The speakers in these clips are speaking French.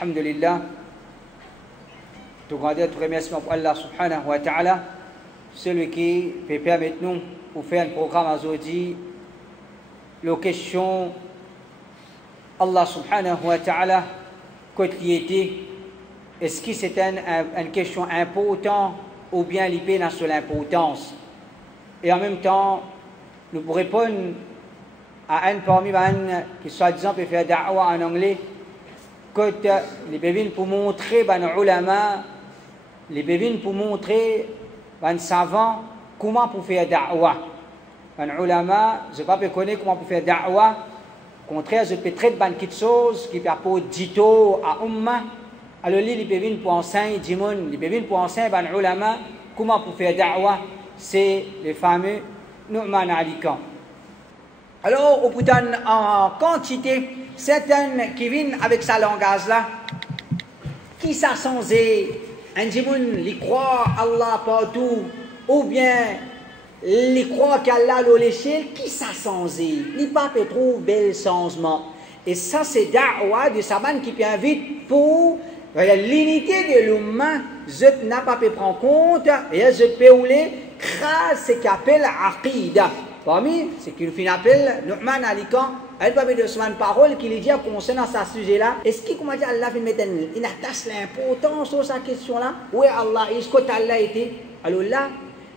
Alhamdulillah. Tout grandeur, tout remerciement pour Allah subhanahu wa ta'ala. Celui qui peut permettre nous pour faire un programme aujourd'hui. La question Allah subhanahu wa ta'ala, quotidienneté, est-ce que c'est une question importante ou bien l'IP n'a sur l'importance? Et en même temps, nous pourrons répondre à un parmi eux qui soi-disant peut faire da'wa en anglais, que les bévines pour montrer aux ulama, les bévines pour montrer aux savants comment pour faire da'wa. Les ulama, je ne sais pas connaître comment pour faire da'wa. Au contraire, je peux traiter de petites choses qui peuvent apporter dito à umma. Alors les bévines pour enseigner, les bévines pour enseigner aux ulama comment pour faire da'wa, c'est les fameux Nu'man Ali Khan. Alors, au bout en quantité, certaines qui viennent avec sa langage-là, qui ça sans un dimoun, ils croient Allah partout, ou bien ils croient qu'Allah l'a léché, qui ça sans les papes trouvent bel changement. Et ça, c'est da'wa de Saban qui invite pour l'unité de l'humain. Je n'ai pas pu prendre compte, et je peux rouler grâce à ce qu'on appelle Aqidah. Parmi ce qu'il appelle Nu'man Ali Khan, elle va mettre une parole qui lui dit concernant ce sujet-là. Est-ce qu'il comment dire Allah va mettre une attache l'importance sur cette question-là? Où est Allah? Est-ce que Allah était? Alors là,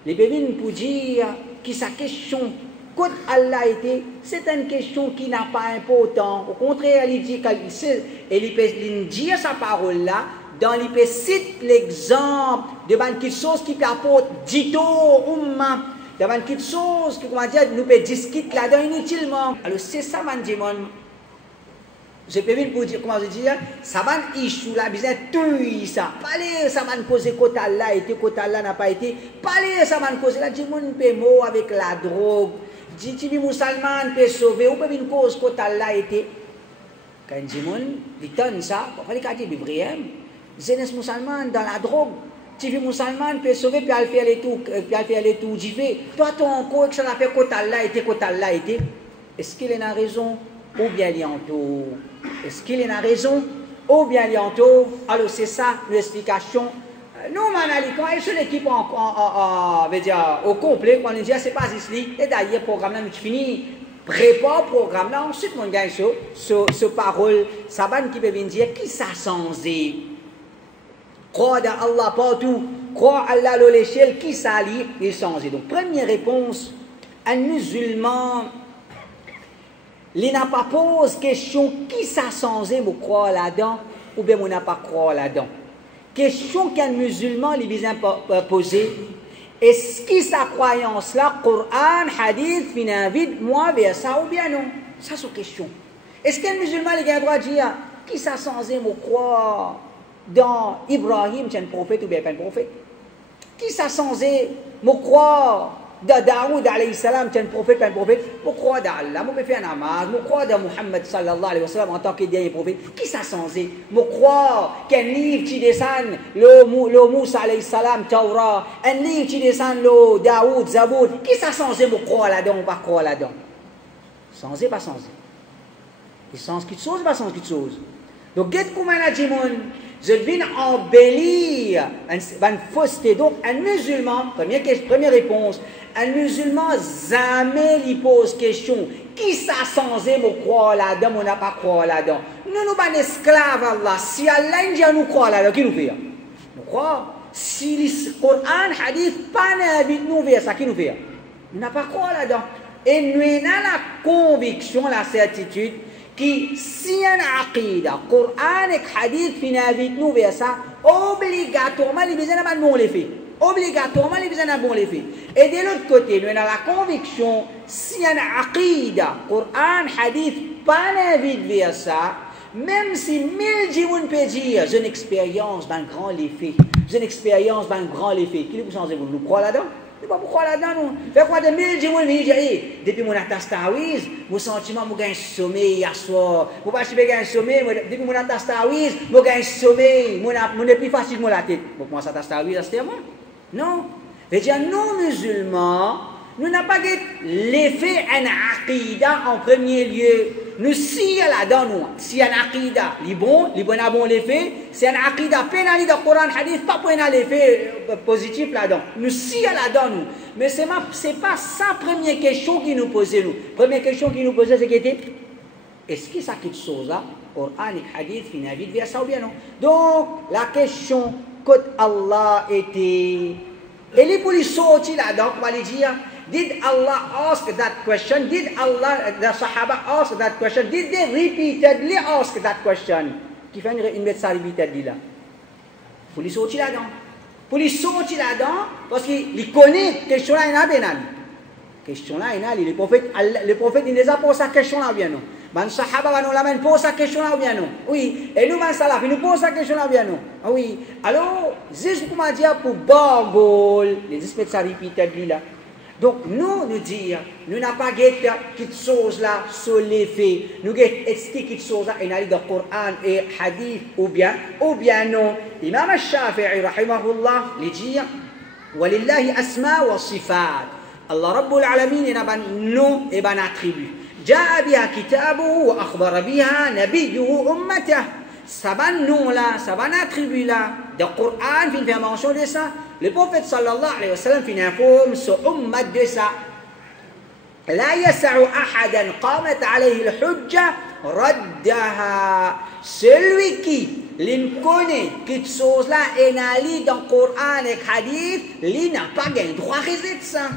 les bévines pour dire que sa question, quand Allah était, c'est une question qui n'a pas d'importance. Au contraire, il dit qu'il peut dire sa parole-là. Dans il peut citer l'exemple de quelque chose qui peut apporter dito umma. Il y a quelque chose qui, comment dire, nous peut discuter là-dedans inutilement. Alors, c'est ça, man, je peux venir pour dire, comment je dis, ça va issue là, besoin tout ça. Parler, ça va causer côté là, été, côté là n'a pas été. Parler, ça va causer là, dis-moi, peut mort avec la drogue. Dis-tu, musulman peut sauver, ou peut venir cause côté là, été. Quand dis-moi, il donne ça, il fallait qu'il y ait des jeunesse musulmane dans la drogue. Tu vis musulman, peut sauver, puis elle fait les tout, j'y vais. Toi, ton corps, que ça n'a fait côté là, été. Est-ce qu'il a raison? Ou bien il y a en tout? Est-ce qu'il a raison? Ou bien il y a en tout? Alors, c'est ça l'explication. Nous, Manalikan, et sur l'équipe au complet, quand on dit, c'est pas ici, et d'ailleurs, le programme là, nous fini. Prépare le programme là, ensuite, on gagne ce parole, ça va qui peut venir dire qui ça changé. Croire dans Allah partout, croire Allah l'échelle, qui s'allie, il change. Donc, première réponse, un musulman, il n'a pas posé question qui ça changé pour croire là-dedans, ou bien on n'a pas croire là-dedans. Question qu'un musulman lui vient poser, est-ce que sa croyance là, Coran, Hadith, Finavid, moi, vers ça ou bien non? Ça c'est une question. Est-ce qu'un musulman il a le droit de dire qui ça changé pour croire dans Ibrahim, c'est un prophète ou bien pas un prophète? Qui ça changé pour croire dans Daoud alayhi salam, c'est un prophète, pas un prophète? Pour croire dans Allah, pour faire un namaz, pour croire dans Muhammad sallallahu alayhi wa sallam en tant que dernier prophète. Qui ça changé? Pour croire qu'un livre qui descend, le Moussa alayhi salam, Torah, un livre qui descend, le Daoud, Zabour. Qui ça changé pour croire là-dedans ou pas croire là-dedans? Changé, pas changé. Il change quelque chose, pas change quelque chose. Donc, qu'est-ce qu'on a dit, je viens embellir une fausseté. Donc, un musulman, première réponse, un musulman jamais lui pose question. Qui ça changé pour croire là-dedans, on n'a pas croire là-dedans? Nous, nous sommes esclaves Allah. Si Allah dit nous croire là-dedans, qui nous fait? Nous croire. Si le Coran, Hadith, pas n'invite nous vers ça, qui nous fait? Nous n'a pas croire là-dedans. Et nous avons la conviction, la certitude, qui, si un aqidah, Coran et Hadith, finavit nous vers ça, obligatoirement, les besoins d'un bon l'effet. Obligatoirement, les besoins d'un bon l'effet. Et de l'autre côté, nous avons la conviction, si un aqidah, Coran, Hadith, pas n'invite vers ça, même si 1000 djimoun peut dire, j'ai une expérience d'un grand effet, j'ai une expérience d'un grand effet, qui est pour changer, vous nous croyez là-dedans? C'est pas pourquoi là-dedans, nous. Fait quoi de 1000 djimoun, me dire, depuis mon atastawiz, mon sentiment, mon gain sommeil à soir, mon pas si gain sommeil, depuis mon atastawiz, mon gain sommeil, mon est plus facile, mon la tête. Donc, moi, ça atastawiz, c'est moi? Non. Fait dire, nous, musulmans, nous n'avons pas l'effet en aqida en premier lieu. Nous, si là-dedans, nous, si en aqida, les bons l'effet, si en aqida, pénali dans le Coran, hadith, pas pour l'effet positif là-dedans. Nous, si là-dedans, nous. Mais ce n'est pas ça la première question qui nous posait, nous. Première question qui nous posait, c'est qu'est-ce est-ce que ça quelque chose là, Coran et hadith, fin à vite vers ça ou bien non? Donc, la question que Allah était. Et les policiers sortis là-dedans, on va les dire. Did Allah ask that question? Did Allah, the Sahaba ask that question? Did they repeatedly ask that question? Qui fait une médecine repeatedly là? Faut les sortir là-dedans. Faut les sortir là-dedans parce qu'il connaît question là, il a bien. Question là, il a les prophètes, il les a posé cette question là bien non. Man Sahaba nous l'amène pose cette question là bien non. Oui. Et nous man Salaf, il nous pose cette question là bien non. Ah oui. Alors, juste pour me dire pour Bagol, les médecins repeatedly là. Donc, nous disons, nous n'avons pas quelque chose là sur les faits. Nous avons quelque chose là, dans le Coran et Hadith, ou bien non. Imam al-Shafi'i, rahimahullah, il dit, Walillahi asma wa sifat. Allah Rabbul Alamin, il a un nom et un attribut. Ja'a biha kitabuhu wa akhbara biha nabiyuhu ummatahu. Ça va nom là, ça va attribut là. Dans le Coran, il fait mention de ça. Le prophète sallallahu alayhi wa sallam fait informe sur ummat de ça. La yasa'u ahadan qamat alayhi al-hujja raddaha. Celui qui connaît quelque chose là et n'a lu dans le Coran et Hadith, il n'a pas le droit de résister ça.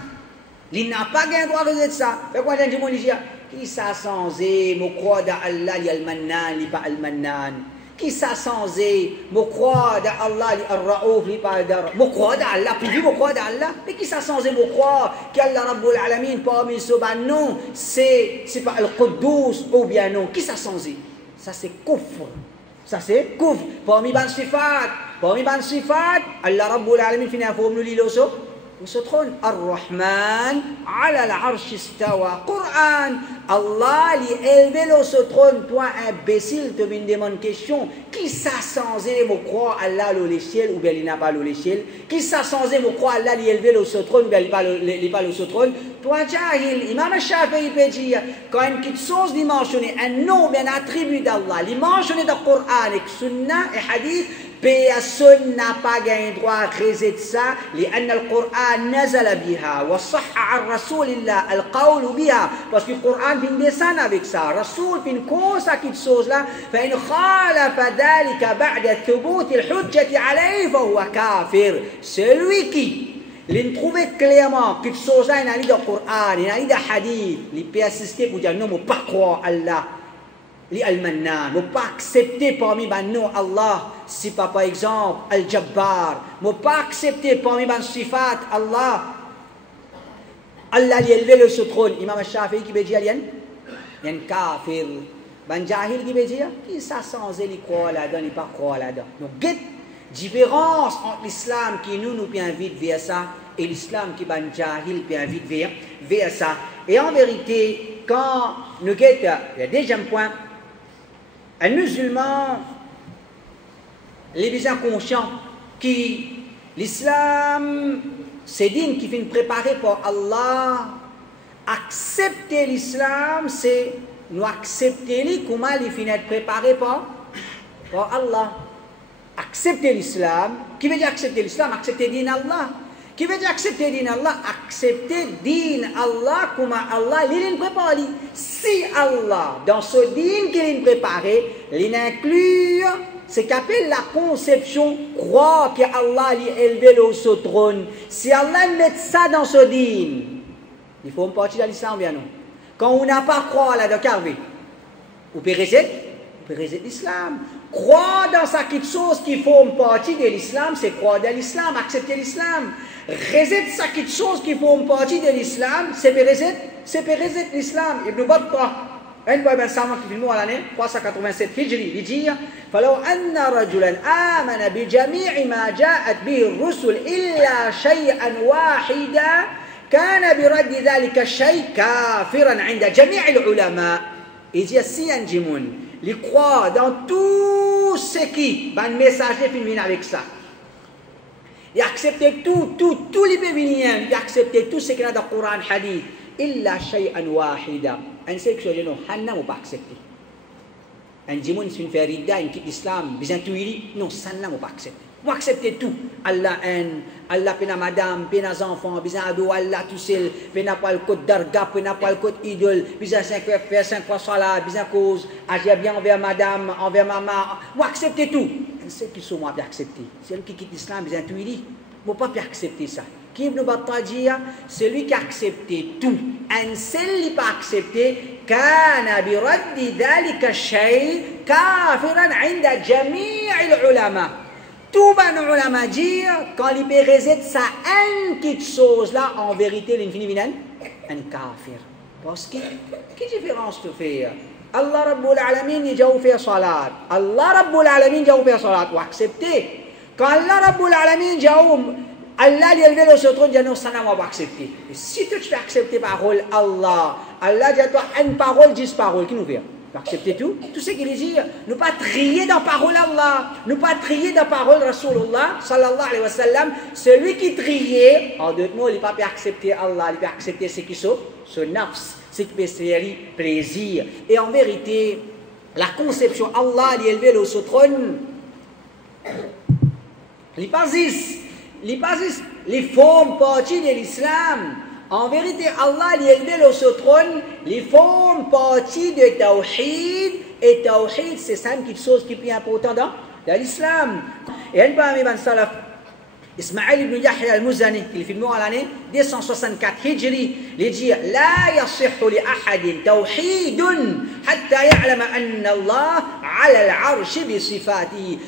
Il n'a pas le droit de résister ça. Fait quoi j'ai dit mon Niger? Qui ça sans me croit d'Allah li al-Mannan li pas al-Mannan. Qui ça sans me croit d'Allah li al-Ra'ouf li pas al-Ra'ouf. Me croit d'Allah, puis me croit d'Allah. Mais qui ça sans me croit qu'Allah Rabbul Alamin parmi ce non, c'est pas al-Quddus ou bien non. Qui ça sans ça c'est kufr. Ça c'est kufr. Parmi ban sifat, Allah Rabbul Alamin finit informe nous li so. Ce trône, Ar-Rahman, ala al-arsh istawa. Coran, Allah li élevé ce trône. Toi, imbécile, te viens demander une question. Qui ça sans me croire Allah l'échelle ou bien il n'a pas l'échelle? Qui ça sans me croire Allah li élevé ce trône ou bien il n'a pas ce trône? Toi, Jahil, Imam al-Shafi'i peut dire, quand une petite chose lui mentionne un nom bien attribut d'Allah, lui mentionne dans le Coran et Sunnah et Hadith, personne n'a pas gagné droit à résister ça, لأن القرآن نزل بها وصح عن رسول الله القول بها, parce que le Coran vient descendre avec ça, Rasoul vient cause à quelque chose là, فإن خالف ذلك بعد ثبوت الحجة عليه فهو كافر. Celui qui trouve clairement quelque chose là, il a lu dans le Coran, il a lu dans le Hadith, il peut assister pour dire non, mais pas croire Allah. Li al-Mannan, ne pas accepter parmi les noms Allah, si pas par exemple Al-Jabbar, ne pas accepter parmi les sifat Allah. Allah lui élevé le trône. Imam al-Shafi'i qui veut dire, il y a un kafir. Ben Jahil qui veut dire, qui ça sans lui croire là-dedans, il pas croire là-dedans. Donc, différence entre l'islam qui nous invite vers ça et l'islam qui ben Jahil peut invite vers ça. Et en vérité, quand nous le deuxième point, un musulman, les bien conscients que l'islam, c'est digne qui finit préparé par Allah. Accepter l'islam, c'est nous accepter comment il finit préparé par Allah. Accepter l'islam, qui veut dire accepter l'islam? Accepter din Allah. Qui veut dire accepter din Allah? Accepter din Allah, comment Allah il prépare. Si Allah, dans ce din qu'il préparé, il inclut ce qu'appelle la conception, croire que Allah est élevé au trône. Si Allah met ça dans ce din, il faut une partie de l'islam, bien non. Quand on n'a pas croire là, d'accord, vous pouvez résister l'islam. Croire dans ça quelque chose qui forme partie de l'islam, c'est croire dans l'islam, accepter l'islam. Résister ça quelque chose qui forme partie de l'islam, c'est résister l'islam. Ibn Battah, un boy ben savant qui filme à l'année 387 Hijri, il dit فلو أن رجلا آمن بجميع ما جاءت به الرسل إلا شيئا واحدا كان برد ذلك الشيء كافرا عند جميع العلماء. Il dit si un jimoun, il croit dans tout ce qui, ben messager finit avec ça. Il accepte tout les péviniens, il accepte tout ce qu'il y a dans le Coran, hadith. Illa shay'an wahida. Un seul chose, non, Hanna n'a pas accepté. Un djimoun, c'est une farida, une quitte l'islam, bizan tout non, ça n'a pas accepté. Vous acceptez tout. Allah haine, Allah pena madame, pena enfants, bizan ado, Allah tout seul, pena pas le code d'arga, pena pas le code idole, bizan 5 fois faire, 5 fois salat, bizan cause, agir bien envers madame, envers maman. Vous acceptez tout. C'est qui sont moi pas accepter. C'est lui qui quitte l'islam, bizan tout vous ne pouvez pas accepter ça. Qui Ibn Battal dit, c'est lui qui a accepté tout. Un seul qui n'a pas accepté, كان برد ذلك الشيء كافرا عند جميع العلماء. Tout les ulama dire quand il peut résoudre ça une petite chose là, en vérité l'infini vient un kafir. Parce que quelle différence tu fais? Allah Rabbul Alamin il a fait salat. Allah Rabbul Alamin il a fait salat. Ou accepter. Quand Allah Rabbul Alamin Allah lui a élevé le trône, il dit non, ça n'a pas accepté. Et si tu as accepté parole Allah, Allah dit à toi une parole, 10 paroles, qui nous fait? Accepter tout ce qu'il dit, ne pas trier dans parole Allah, ne pas trier dans parole Rasulullah sallallahu alayhi wa sallam. Celui qui triait, en d'autres mots, il ne peut pas accepter Allah, il peut accepter ce qui sont ce nafs, ce qui peut faire plaisir. Et en vérité, la conception Allah lui a élevé le trône, il pas les formes partie de l'islam. En vérité, Allah lui a élevé le trône, les formes partie de Tawhid. Et Tawhid, c'est ça une chose qui est plus importante dans l'islam. Et un parmi les salaf, Ismaïl ibn Yahya al-Muzani, qui est mort à l'année 264 Hijri, il dit لا يصح لأحد توحيد حتى يعلم أن الله على العرش بصفاته.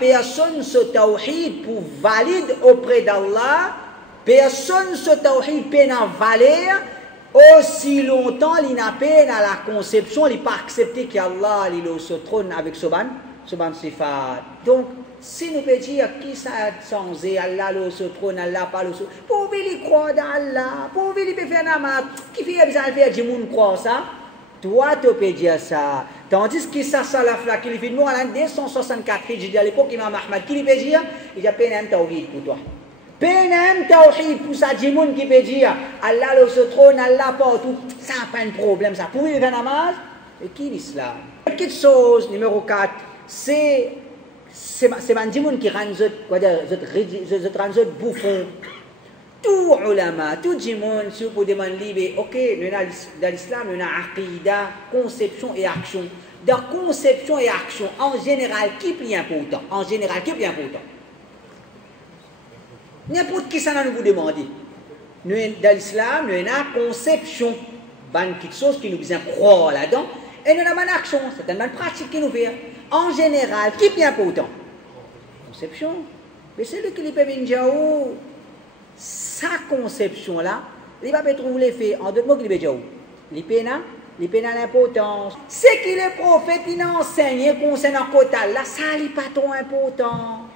Personne se tawhid pour valide auprès d'Allah. Personne se tawhid peut valer aussi longtemps il n'a pas dans la conception, il n'a pas accepté qu'Allah se trône avec ce ban sifat. Donc, si nous pouvons dire qui ça sans Allah se trône, Allah pas le trône, pour lui croire dans Allah, pour lui faire namaz, qui fait besoin de faire du monde croire ça, toi tu peux dire ça. Tandis que ça salaf là, qui lui fait nous en 264, j'ai dit à l'époque Imam Ahmad, qui lui peut dire, il a peine un tawhid pour toi. Peine tawhid pour ça, du monde qui peut dire Allah le se trône, Allah partout, ça n'a pas un problème, ça. Pour lui faire namaz, et qui l'islam? Quelque chose, numéro 4, c'est un monde qui rend zot bouffon. Tout ulama, tout le monde, si vous demander, ok, dans l'islam, il y a aqidah, conception et action. Dans conception et action, en général, qui est plus important? En général, qui est plus important? N'importe qui ça nous demander. Nous, dans l'islam, il y a conception, quelque chose qui nous besoin croire là-dedans, et nous avons une action, c'est une pratique qui nous fait. En général, qui est plus important? Conception. Mais c'est lui qui peut venir sa conception-là, il va pas trouver l'effet. En d'autres mots, il va dire où? Il peut l'importance. C'est que le prophète il a enseigné concernant Kotal, là, ça n'est pas trop important.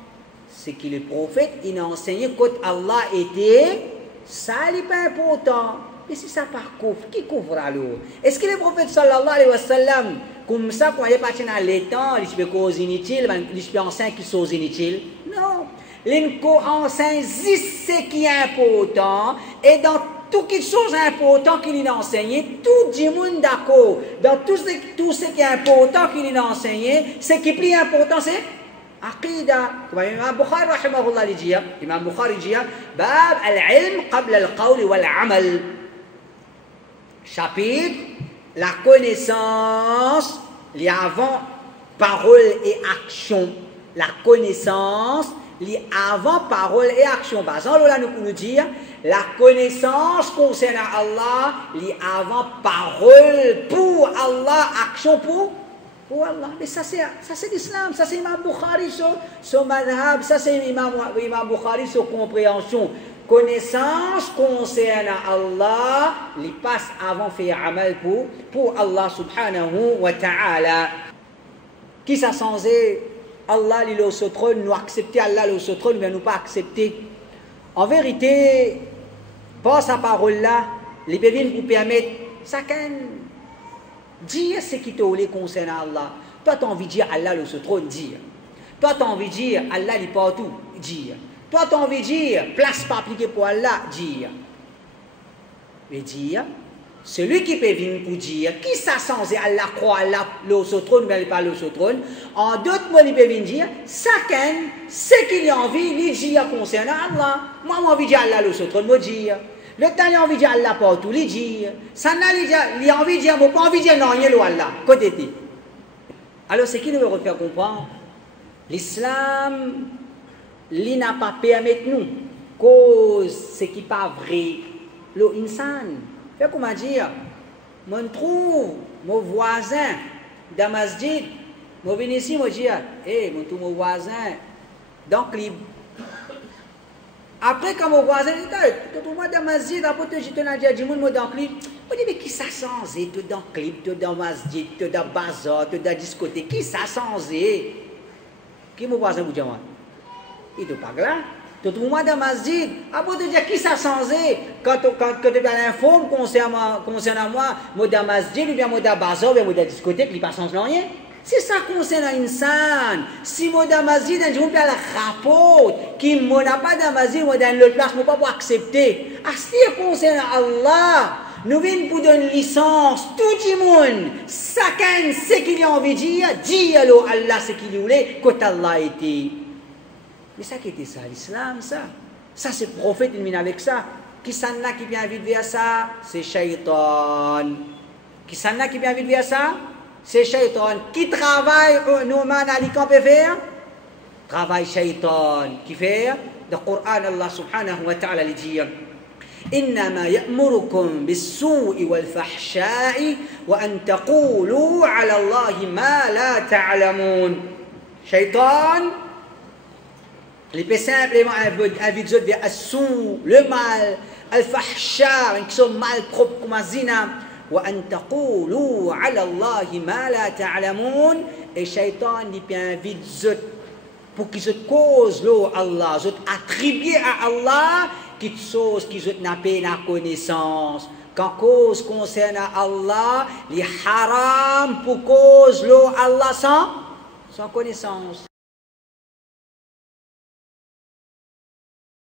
C'est que le prophète il a enseigné que Allah était, ça n'est pas important. Mais si ça par couvre, qui couvre alors? Est-ce que le prophète sallallahu alayhi wa sallam, comme ça, quand il est parti dans les temps, il peut causer inutile, il peut enseigner qui sont inutiles? Non. L'inco enseigne ce qui est important, et dans toutes les choses importantes qu'il a enseigné, tout le monde d'accord. Dans tout ce qui est important qu'il a enseigné, ce qui est plus important, c'est Aqida. Comme Imam Bukhari, rahimahullah, dit, Imam Bukhari dit, Bab al-ilm qabla al-qawl wal-amal. Chapitre, la connaissance, les avant parole et action. La connaissance, les avant parole et action. Par exemple, là, nous pouvons dire, la connaissance concernant Allah, les avant parole pour Allah, action pour Allah. Mais ça c'est l'islam, ça c'est Imam Bukhari, son madhab, ça c'est Imam Bukhari, son compréhension. Connaissance concernant Allah, les passe avant faire amal pour Allah subhanahu wa ta'ala. Qui ça sans Allah, il est au trône, nous accepter Allah, il est au trône, mais nous pas accepter. En vérité, par sa parole-là, les bévines vous permettent, chacun dire ce qui te voulait concernant Allah. Toi, tu as envie de dire Allah, il est au trône, dire. Toi, tu as envie de dire Allah, il est partout, dire. Toi, tu as envie de dire, place pas appliquée pour Allah, dire. Mais dire, celui qui peut venir pour dire, qui ça sans Allah croit Allah, l'autre trône, mais pas l'autre trône, en d'autres mots, il peut venir dire, chacun, ce qu'il a envie, il dit concernant Allah. Moi, j'ai envie de dire Allah, l'autre trône, moi dire. Le temps, il a envie de dire Allah partout, il dit. Ça n'a il a envie de dire, moi, pas envie de dire non, il y a Allah. Côté de. Alors, ce qui nous veut faire comprendre, l'islam, il n'a pas permis nous, cause ce qui n'est pas vrai, l'insan. Fait comment dire, je trouve mon voisin dans la masjid, je viens ici, je dis, hé, je trouve mon voisin dans le clip. Après, quand mon voisin dit, tu trouves moi dans la masjid, après, je te dis, dans le clip. Je dis, mais qui ça sans tu es dans le clip, tu es dans la masjid, tu es dans le bazar, tu es dans la discothèque, qui ça sans Qui est mon voisin vous dit, il ne pas là. Tu trouves moi dans le masjid. Après, tu dis, qui ça sans quand tu as l'info concernant moi, moi dans le masjid, ou bien moi dans le bazar, ou bien moi dans la discothèque, il ne passe rien. C'est ça concerne l'insan. Si moi dans le masjid, je vais faire le rapport, qui moi n'a pas dans le masjid, moi dans l'autre place, je ne peux pas accepter. Ah, si concerne Allah, nous venons pour donner une licence, tout le monde, chacun ce qu'il a envie de dire, dire à Allah ce qu'il voulait, quand Allah était. Mais ça qui était ça, l'islam, ça. Ça, c'est le prophète, il vient avec ça. Qui s'en a qui vient vite vers ça? C'est Shaitan. Qui s'en a qui vient vite vers ça? C'est Shaitan. Qui travaille, nous, Ali, qu'on peut faire? Travail Shaitan. Qui fait? Dans le Coran, Allah subhanahu wa ta'ala dit إنما يأمركم بالسوء والفحشاء وأن تقولوا على الله ما لا تعلمون. Shaitan, il peut simplement inviter vers le mal, al-fahsha, qui sont mal propres comme zina, وأن تقولوا على الله ما لا تعلمون. Et Shaitan, il peut inviter pour qu'ils se causent l'eau Allah, ils attribuent à Allah quelque chose qu'ils n'ont pas la connaissance. Quand cause concerne Allah, les haram pour cause l'eau Allah sans connaissance.